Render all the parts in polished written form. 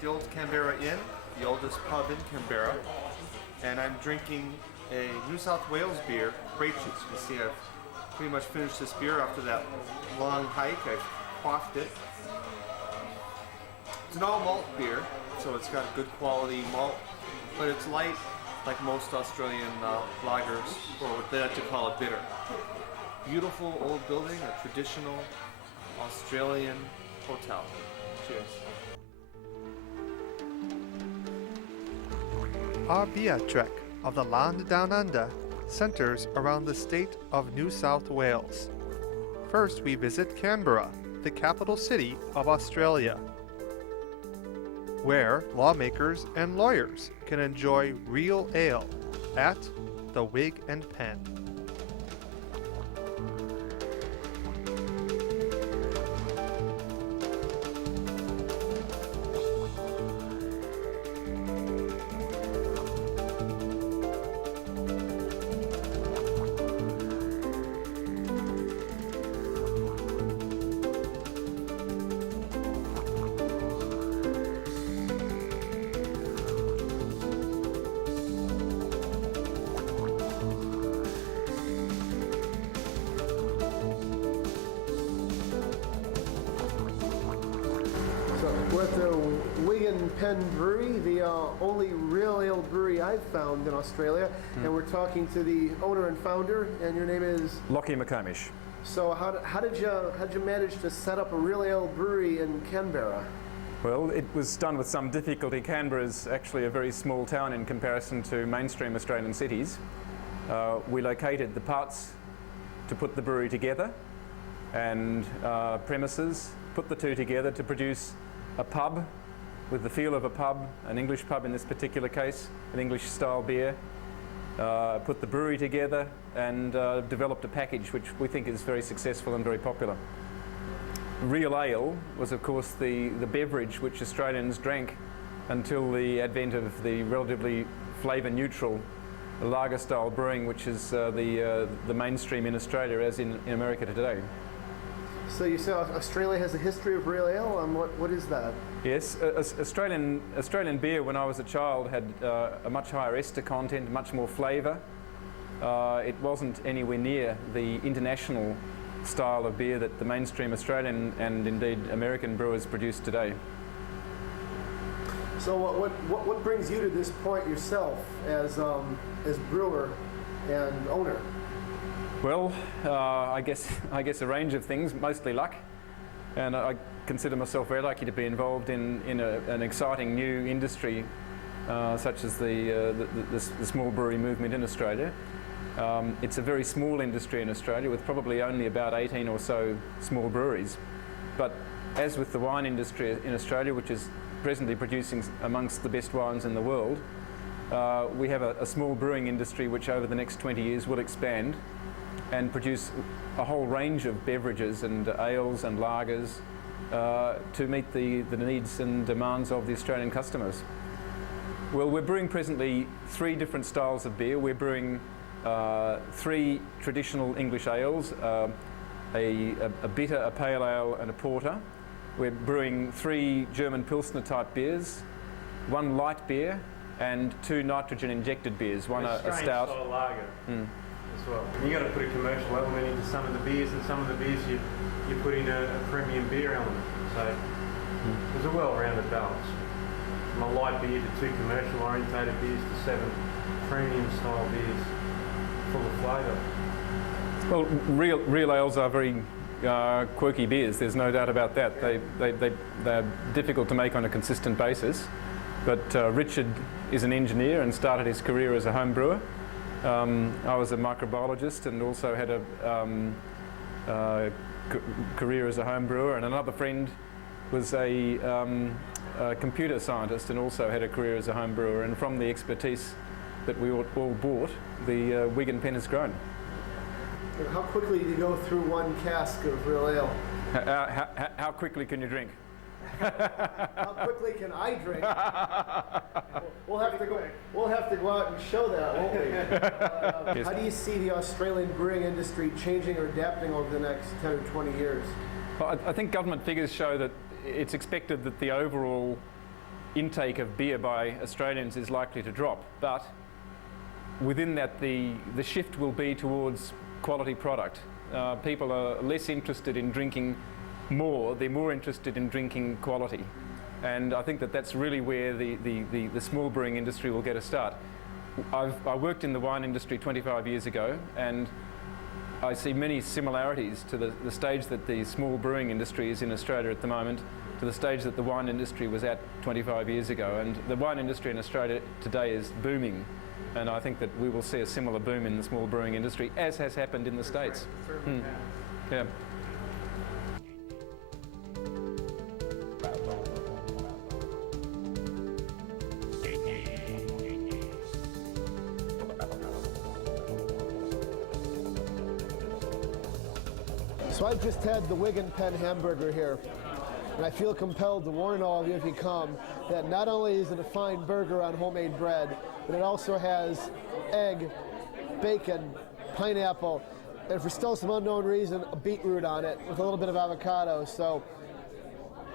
the old Canberra Inn, the oldest pub in Canberra, and I'm drinking a New South Wales beer, Grape Juice. You can see I've pretty much finished this beer after that long hike. I've quaffed it. It's an all malt beer, so it's got good quality malt, but it's light like most Australian lagers, or what they like to call a bitter. Beautiful old building, a traditional Australian hotel. Cheers. Our beer trek of the land down under centers around the state of New South Wales. First, we visit Canberra, the capital city of Australia, where lawmakers and lawyers can enjoy real ale at the Wig and Pen. We're at the Wig and Pen Brewery, the only real ale brewery I've found in Australia, and we're talking to the owner and founder, and your name is? Lockie McComish. So how did you manage to set up a real ale brewery in Canberra? Well, it was done with some difficulty. Canberra is actually a very small town in comparison to mainstream Australian cities. We located the parts to put the brewery together and premises, put the two together to produce a pub with the feel of a pub, an English pub in this particular case, an English style beer, put the brewery together and developed a package which we think is very successful and very popular. Real ale was of course the beverage which Australians drank until the advent of the relatively flavour neutral lager style brewing, which is the mainstream in Australia as in America today. So you say Australia has a history of real ale, and what is that? Yes, Australian beer when I was a child had a much higher ester content, much more flavour. It wasn't anywhere near the international style of beer that the mainstream Australian and indeed American brewers produce today. So what brings you to this point yourself as brewer and owner? Well, I guess a range of things, mostly luck, and I consider myself very lucky to be involved in an exciting new industry such as the small brewery movement in Australia. It's a very small industry in Australia with probably only about 18 or so small breweries, but as with the wine industry in Australia, which is presently producing amongst the best wines in the world, we have a small brewing industry which over the next 20 years will expand and produce a whole range of beverages and ales and lagers to meet the needs and demands of the Australian customers. Well, we're brewing presently 3 different styles of beer. We're brewing 3 traditional English ales, a bitter, a pale ale and a porter. We're brewing 3 German Pilsner type beers, 1 light beer and 2 nitrogen injected beers, one a stout. Sort of lager. As well. You got to put a commercial element into some of the beers, and some of the beers you put in a premium beer element. So there's a well-rounded balance. From a light beer to 2 commercial orientated beers to 7 premium style beers full of flavour. Well, real ales are very quirky beers. There's no doubt about that. They're difficult to make on a consistent basis. But Richard is an engineer and started his career as a home brewer. I was a microbiologist and also had a career as a home brewer, and another friend was a computer scientist and also had a career as a home brewer, and from the expertise that we all brought, the Wig and Pen has grown. How quickly do you go through 1 cask of real ale? How quickly can you drink? How quickly can I drink? We'll have to go out and show that, won't we? Yes. How do you see the Australian brewing industry changing or adapting over the next 10 or 20 years? Well, I think government figures show that it's expected that the overall intake of beer by Australians is likely to drop, but within that the shift will be towards quality product. People are less interested in drinking more, they're more interested in drinking quality. And I think that that's really where the small brewing industry will get a start. I worked in the wine industry 25 years ago, and I see many similarities to the stage that the small brewing industry is in Australia at the moment to the stage that the wine industry was at 25 years ago. And the wine industry in Australia today is booming. And I think that we will see a similar boom in the small brewing industry, as has happened in the States. Yeah. So I've just had the Wigan Pen hamburger here, and I feel compelled to warn all of you if you come that not only is it a fine burger on homemade bread, but it also has egg, bacon, pineapple, and for still some unknown reason, a beetroot on it with a little bit of avocado. So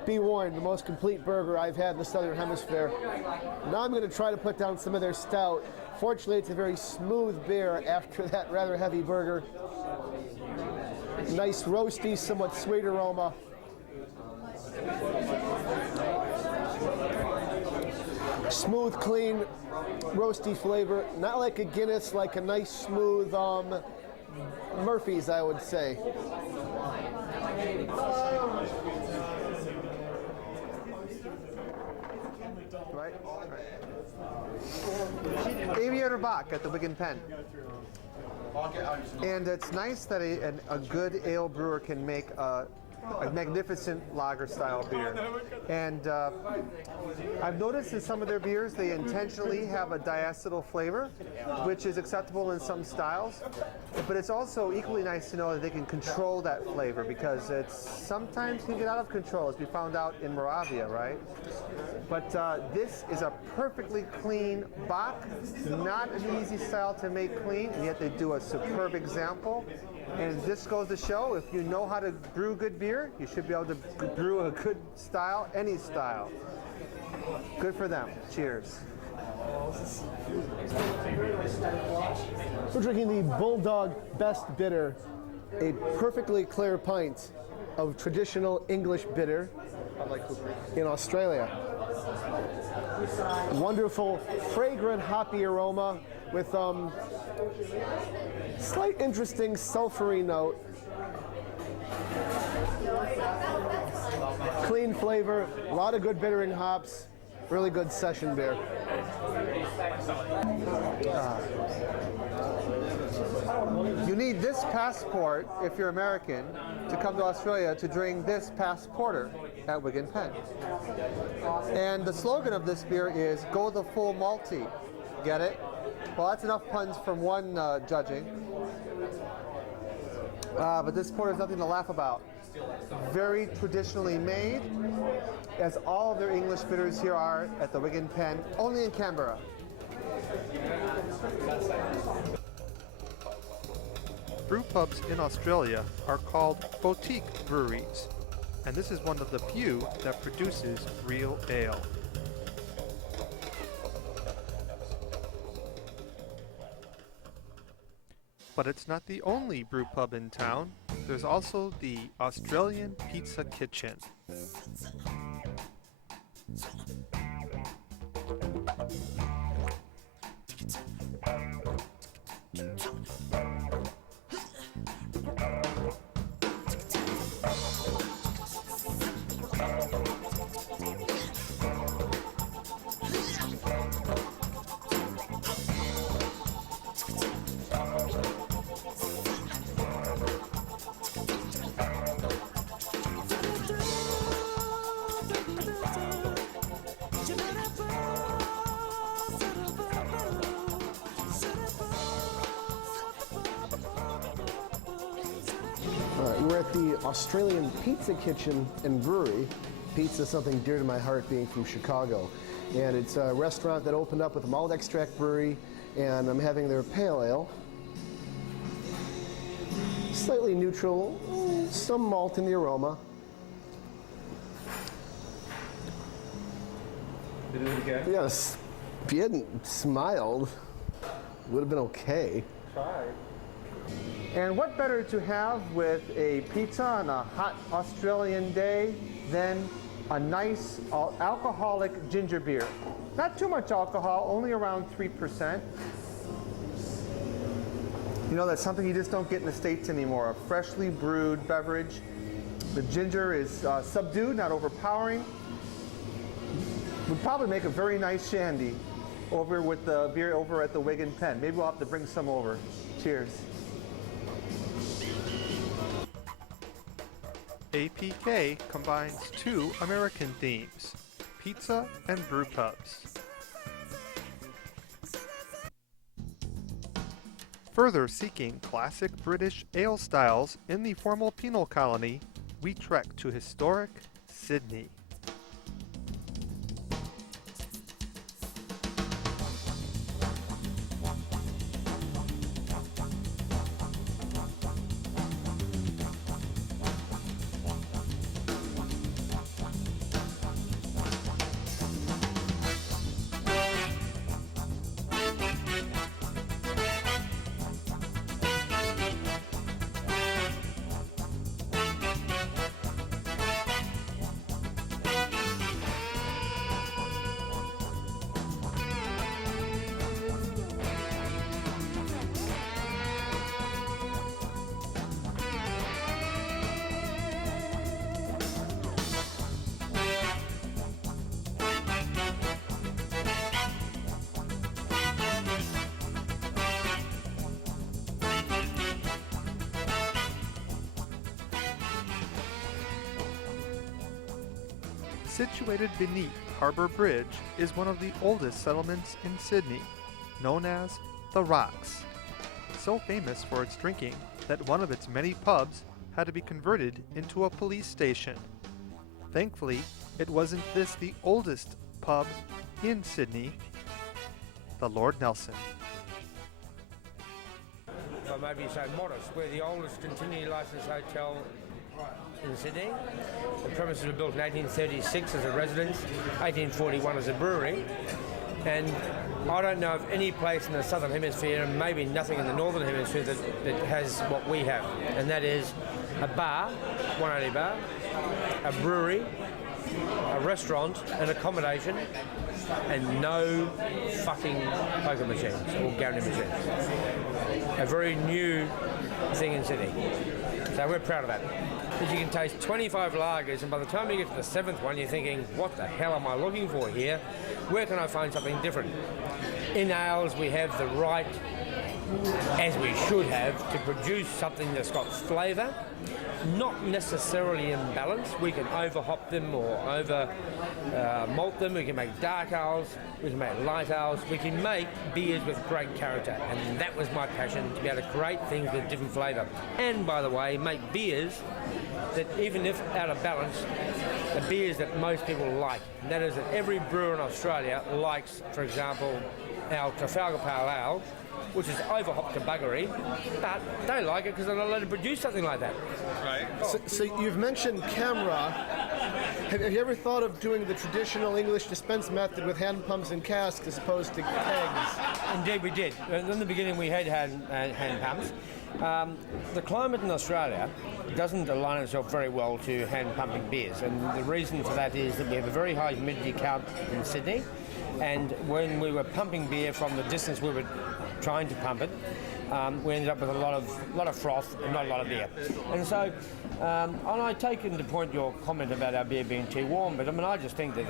be warned, the most complete burger I've had in the Southern Hemisphere. Now I'm going to try to put down some of their stout. Fortunately, it's a very smooth beer after that rather heavy burger. Nice roasty, somewhat sweet aroma. Smooth, clean, roasty flavor. Not like a Guinness, like a nice, smooth Murphy's, I would say. Right? Aviator Bach at the Wigan Pen. And it's nice that a good ale brewer can make a magnificent lager style beer. And I've noticed in some of their beers they intentionally have a diacetyl flavor, which is acceptable in some styles. But it's also equally nice to know that they can control that flavor, because it sometimes can get out of control, as we found out in Moravia, right? But this is a perfectly clean Bach, not an easy style to make clean, and yet they do a superb example. And this goes to show, if you know how to brew good beer, you should be able to brew a good style, any style. Good for them. Cheers. We're drinking the Bulldog Best Bitter, a perfectly clear pint of traditional English bitter in Australia. Wonderful, fragrant, hoppy aroma with slight interesting sulfury note. Clean flavor, a lot of good bittering hops, really good session beer. You need this passport, if you're American, to come to Australia to drink this passporter at Wigan Pen. And the slogan of this beer is, go the full malty. Get it? Well, that's enough puns from one judging. But this porter is nothing to laugh about. Very traditionally made, as all of their English bitters here are at the Wigan Pen, only in Canberra. Brewpubs in Australia are called boutique breweries, and this is one of the few that produces real ale. But it's not the only brewpub in town. There's also the Australian Pizza Kitchen. We're at the Australian Pizza Kitchen and Brewery. Pizza is something dear to my heart, being from Chicago. And it's a restaurant that opened up with a malt extract brewery, and I'm having their pale ale. Slightly neutral, some malt in the aroma. Did it go? Yes, if you hadn't smiled, would have been okay. And what better to have with a pizza on a hot Australian day than a nice alcoholic ginger beer. Not too much alcohol, only around 3%. You know, that's something you just don't get in the States anymore. A freshly brewed beverage. The ginger is subdued, not overpowering. Would probably make a very nice shandy over with the beer over at the Wigan Pen. Maybe we'll have to bring some over. Cheers. APK combines two American themes, pizza and brewpubs. Further seeking classic British ale styles in the formal penal colony, we trek to historic Sydney. Situated beneath Harbour Bridge is one of the oldest settlements in Sydney, known as The Rocks. So famous for its drinking that one of its many pubs had to be converted into a police station. Thankfully, it wasn't this the oldest pub in Sydney, the Lord Nelson. If I may be so modest, we're the oldest continually licensed hotel in Sydney. The premises were built in 1836 as a residence, 1841 as a brewery, and I don't know of any place in the Southern Hemisphere, and maybe nothing in the Northern Hemisphere, that has what we have, and that is a bar, one only bar, a brewery, a restaurant, an accommodation, and no fucking poker machines or gambling machines. A very new thing in Sydney. So we're proud of that. Because you can taste 25 lagers, and by the time you get to the 7th one, you're thinking, what the hell am I looking for here? Where can I find something different? In ales, we have the right, as we should have, to produce something that's got flavour, not necessarily in balance. We can over-hop them or over-malt them. We can make dark ales, we can make light ales, we can make beers with great character. And that was my passion, to be able to create things with different flavour. And, by the way, make beers that, even if out of balance, the beers that most people like. And that is that every brewer in Australia likes, for example, our Trafalgar Pale Ale, which is overhopped to buggery, but they like it because they're not allowed to produce something like that. Right. So you've mentioned Canberra. Have you ever thought of doing the traditional English dispense method with hand pumps and casks as opposed to kegs? Indeed, we did. In the beginning, we had hand pumps. The climate in Australia doesn't align itself very well to hand pumping beers, and the reason for that is that we have a very high humidity count in Sydney, and when we were pumping beer from the distance we were trying to pump it, we ended up with a lot of froth and not a lot of beer. And so, and I take into point your comment about our beer being too warm, but I mean, I just think that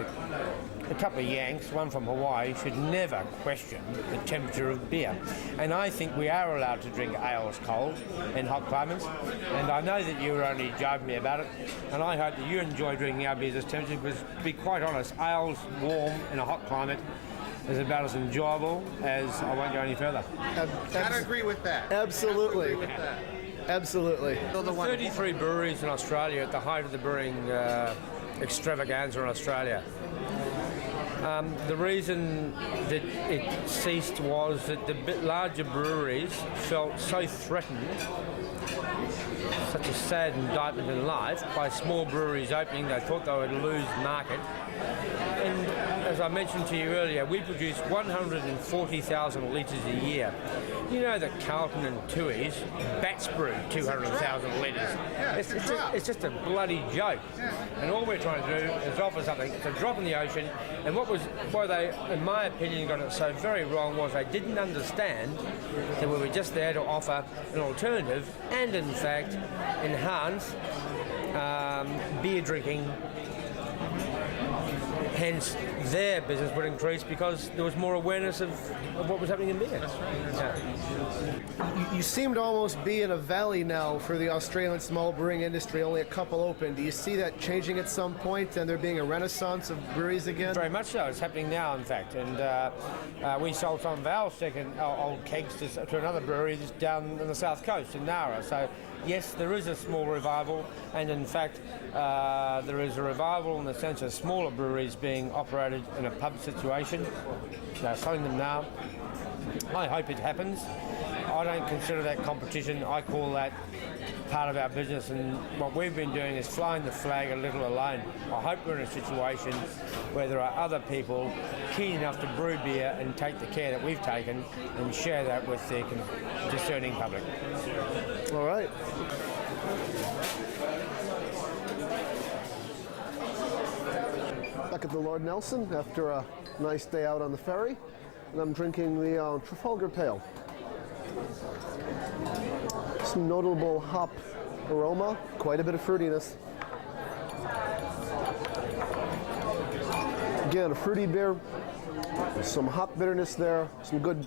a couple of Yanks, one from Hawaii, should never question the temperature of beer. And I think we are allowed to drink ales cold in hot climates. And I know that you were only jibing me about it, and I hope that you enjoy drinking our beers as temperature, because to be quite honest, ales warm in a hot climate is about as enjoyable as, I won't go any further. I'd agree with that. Absolutely. Absolutely. There are 33 breweries in Australia at the height of the brewing extravaganza in Australia. The reason that it ceased was that the bit larger breweries felt so threatened, such a sad indictment in life, by small breweries opening. They thought they would lose market, And as I mentioned to you earlier, we produce 140,000 litres a year. You know that Carlton and Tui's batch brew 200,000 litres. It's just a bloody joke. And all we're trying to do is offer something. It's a drop in the ocean. And why they, in my opinion, got it so very wrong was they didn't understand that we were just there to offer an alternative and, in fact, enhance beer drinking. Hence, their business would increase because there was more awareness of what was happening in beer. You seem to almost be in a valley now for the Australian small brewing industry, only a couple open. Do you see that changing at some point and there being a renaissance of breweries again? Very much so. It's happening now, in fact. And we sold some of our second old kegs to another brewery just down in the south coast, in Nara. So, yes, there is a small revival, and in fact, there is a revival in the sense of smaller breweries being operated in a pub situation. They're selling them now. I hope it happens. I don't consider that competition. I call that part of our business, and what we've been doing is flying the flag a little alone. I hope we're in a situation where there are other people keen enough to brew beer and take the care that we've taken and share that with the discerning public. All right. Back at the Lord Nelson after a nice day out on the ferry, and I'm drinking the Trafalgar Pale. Some notable hop aroma, quite a bit of fruitiness. Again, a fruity beer, some hop bitterness there, some good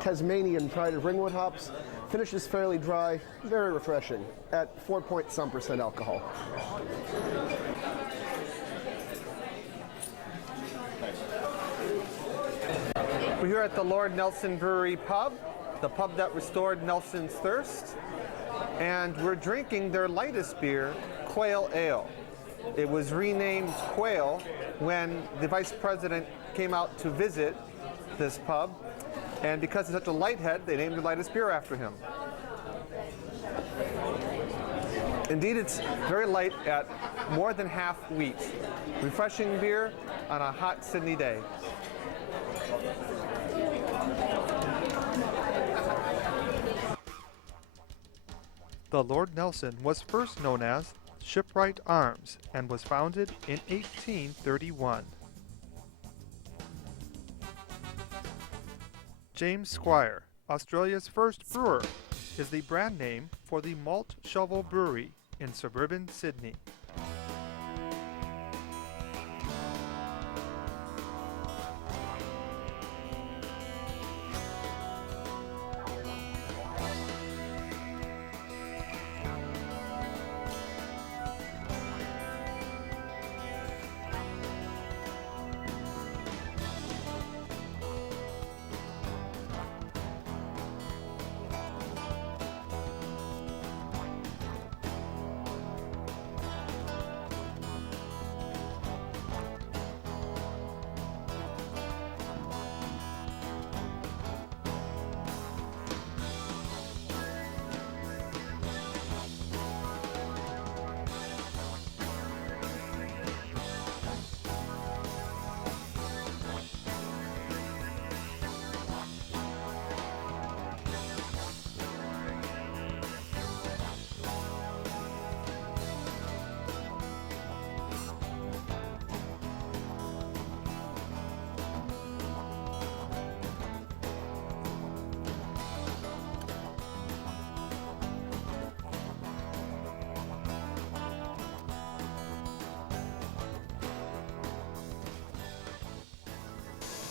Tasmanian Pride of Ringwood hops. Finishes fairly dry, very refreshing at 4.some% alcohol. We're here at the Lord Nelson Brewery pub, the pub that restored Nelson's thirst, and we're drinking their lightest beer, Quail Ale. It was renamed Quail when the vice president came out to visit this pub, and because it's such a light head, they named the lightest beer after him. Indeed, it's very light at more than half wheat. Refreshing beer on a hot Sydney day. The Lord Nelson was first known as Shipwright Arms and was founded in 1831. James Squire, Australia's first brewer, is the brand name for the Malt Shovel Brewery in suburban Sydney.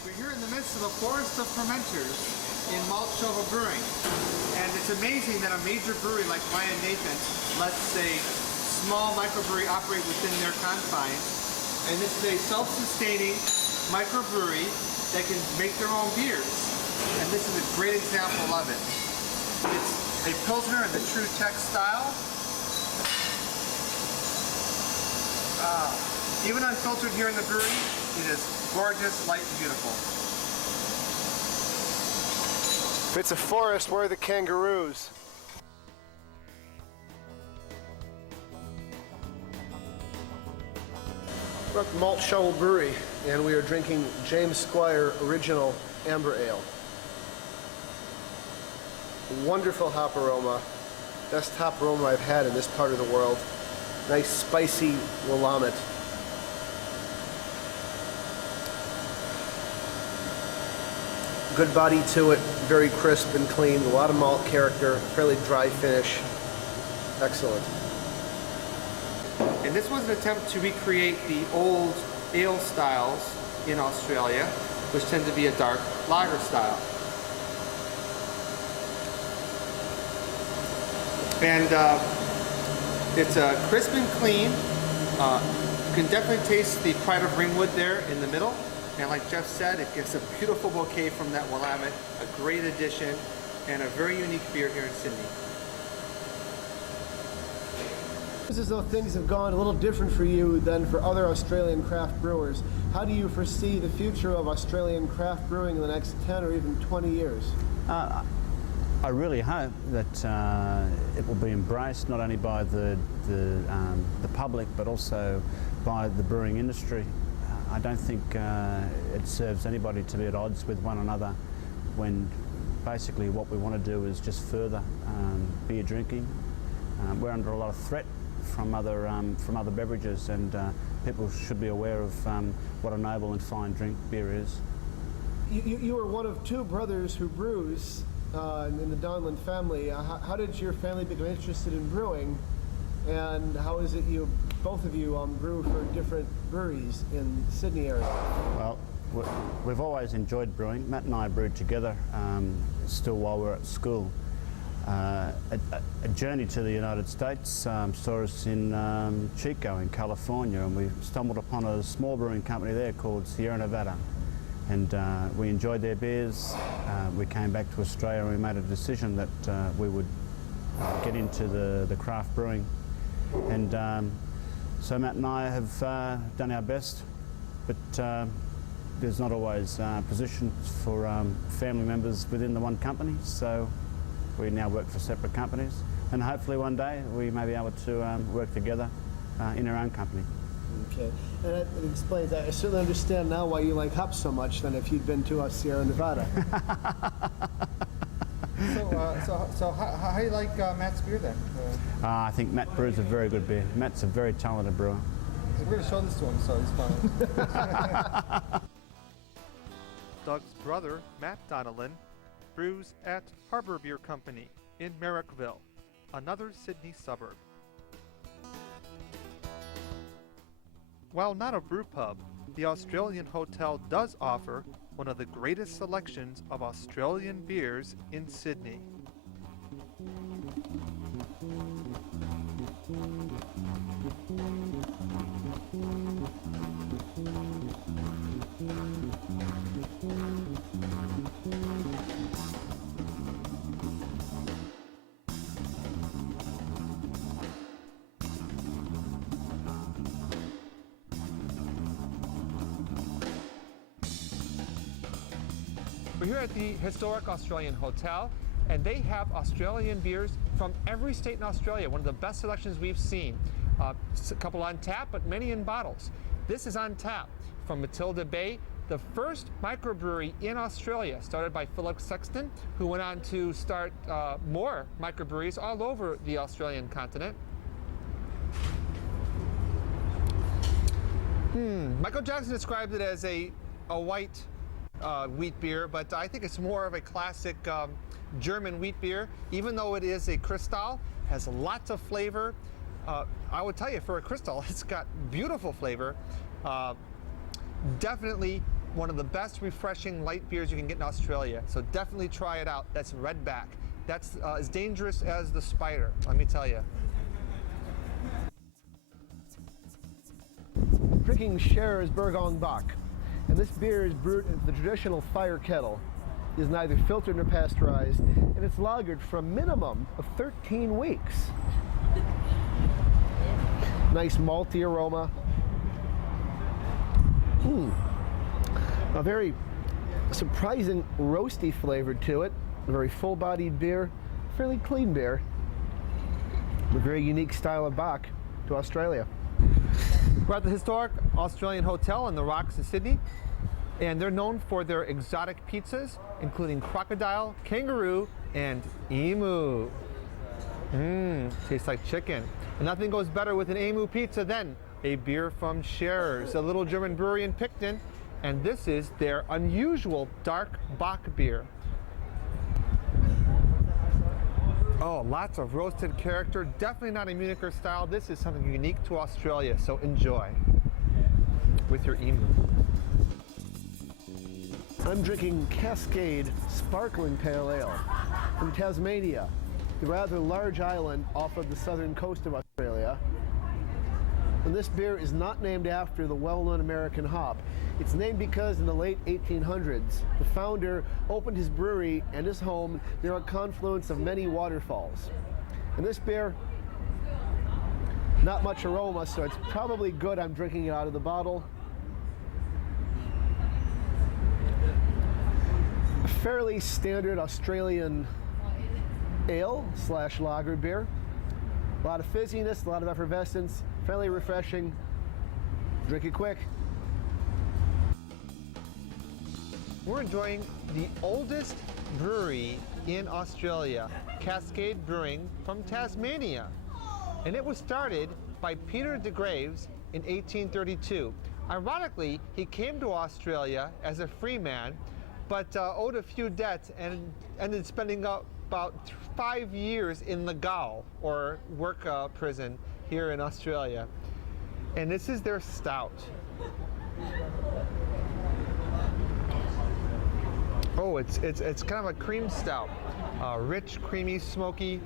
We're here in the midst of a forest of fermenters in Malt Shovel Brewing. And it's amazing that a major brewery like Ryan Nathan lets a small microbrewery operate within their confines. And this is a self-sustaining microbrewery that can make their own beers. And this is a great example of it. It's a Pilsner in the true Czech style. Even unfiltered here in the brewery, it is gorgeous, light, and beautiful. If it's a forest, where are the kangaroos? We're at Malt Shovel Brewery, and we are drinking James Squire Original Amber Ale. Wonderful hop aroma. Best hop aroma I've had in this part of the world. Nice spicy Willamette. Good body to it, very crisp and clean, a lot of malt character, fairly dry finish. Excellent. And this was an attempt to recreate the old ale styles in Australia, which tend to be a dark lager style. And it's crisp and clean. You can definitely taste the Pride of Ringwood there in the middle. And like Jeff said, it gets a beautiful bouquet from that Willamette, a great addition, and a very unique beer here in Sydney. It's as though things have gone a little different for you than for other Australian craft brewers. How do you foresee the future of Australian craft brewing in the next 10 or even 20 years? I really hope that it will be embraced not only by the public but also by the brewing industry. I don't think it serves anybody to be at odds with one another when basically what we want to do is just further beer drinking. We're under a lot of threat from other beverages, and people should be aware of what a noble and fine drink beer is. You are one of two brothers who brews in the Donlan family. How did your family become interested in brewing, and how is it you both of you brew for different breweries in the Sydney area? Well, we've always enjoyed brewing. Matt and I brewed together still while we were at school. A journey to the United States saw us in Chico in California, and we stumbled upon a small brewing company there called Sierra Nevada, and we enjoyed their beers. We came back to Australia and we made a decision that we would get into the craft brewing, and so Matt and I have done our best, but there's not always positions for family members within the one company, so we now work for separate companies, and hopefully one day we may be able to work together in our own company. Okay, and it explains that. I certainly understand now why you like hops so much than if you'd been to Sierra Nevada. So how do you like Matt's beer then? I think Matt brews a very good beer. Matt's a very talented brewer. We're going to show this to him, so he's fine. Doug's brother, Matt Donnellan, brews at Harbour Beer Company in Marrickville, another Sydney suburb. While not a brew pub, the Australian Hotel does offer one of the greatest selections of Australian beers in Sydney. We're here at the historic Australian Hotel, and they have Australian beers from every state in Australia, one of the best selections we've seen. A couple on tap, but many in bottles. This is on tap from Matilda Bay, the first microbrewery in Australia, started by Philip Sexton, who went on to start more microbreweries all over the Australian continent. Michael Jackson described it as a white wheat beer, but I think it's more of a classic German wheat beer. Even though it is a Cristal, has lots of flavor. I would tell you, for a Cristal, it's got beautiful flavor. Definitely one of the best refreshing light beers you can get in Australia, so definitely try it out. That's Redback. That's as dangerous as the spider, let me tell you. Drinking Scherer's Burgong Bock, and this beer is brewed in the traditional fire kettle. It is neither filtered nor pasteurized, and it's lagered for a minimum of 13 weeks. Nice malty aroma. A very surprising roasty flavor to it. A very full-bodied beer, fairly clean beer. A very unique style of Bock to Australia. We're at the historic Australian Hotel on the Rocks in Sydney, and they're known for their exotic pizzas, including crocodile, kangaroo, and emu. Tastes like chicken. And nothing goes better with an emu pizza than a beer from Scherer's, a little German brewery in Picton, and this is their unusual dark Bock beer. Oh, lots of roasted character, definitely not a Municher style. This is something unique to Australia, so enjoy with your emu. I'm drinking Cascade Sparkling Pale Ale from Tasmania, the rather large island off of the southern coast of Australia. And this beer is not named after the well-known American hop. It's named because in the late 1800s, the founder opened his brewery and his home near a confluence of many waterfalls. And this beer, not much aroma, so it's probably good I'm drinking it out of the bottle. A fairly standard Australian ale / lager beer. A lot of fizziness, a lot of effervescence, fairly refreshing. Drink it quick. We're enjoying the oldest brewery in Australia, Cascade Brewing from Tasmania. And it was started by Peter de Graves in 1832. Ironically, he came to Australia as a free man, but owed a few debts and ended spending about 5 years in the gaol, or work prison, here in Australia. And this is their stout. Oh, it's kind of a cream stout. Rich, creamy, smoky,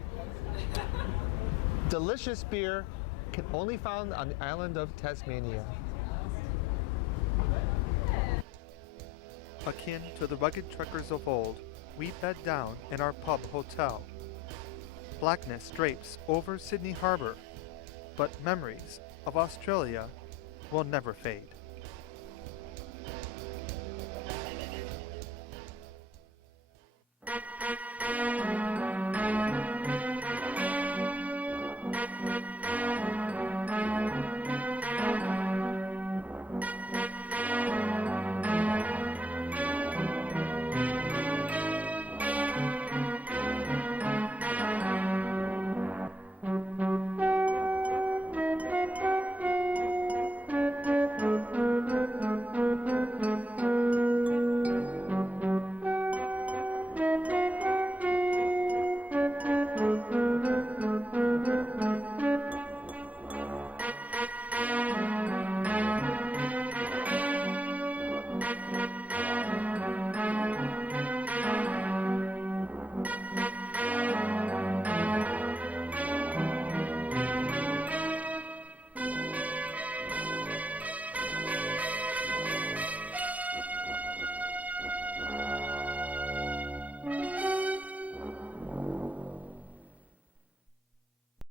delicious beer, can only found on the island of Tasmania. Akin to the rugged trekkers of old, we bed down in our pub hotel. Blackness drapes over Sydney Harbour, but memories of Australia will never fade.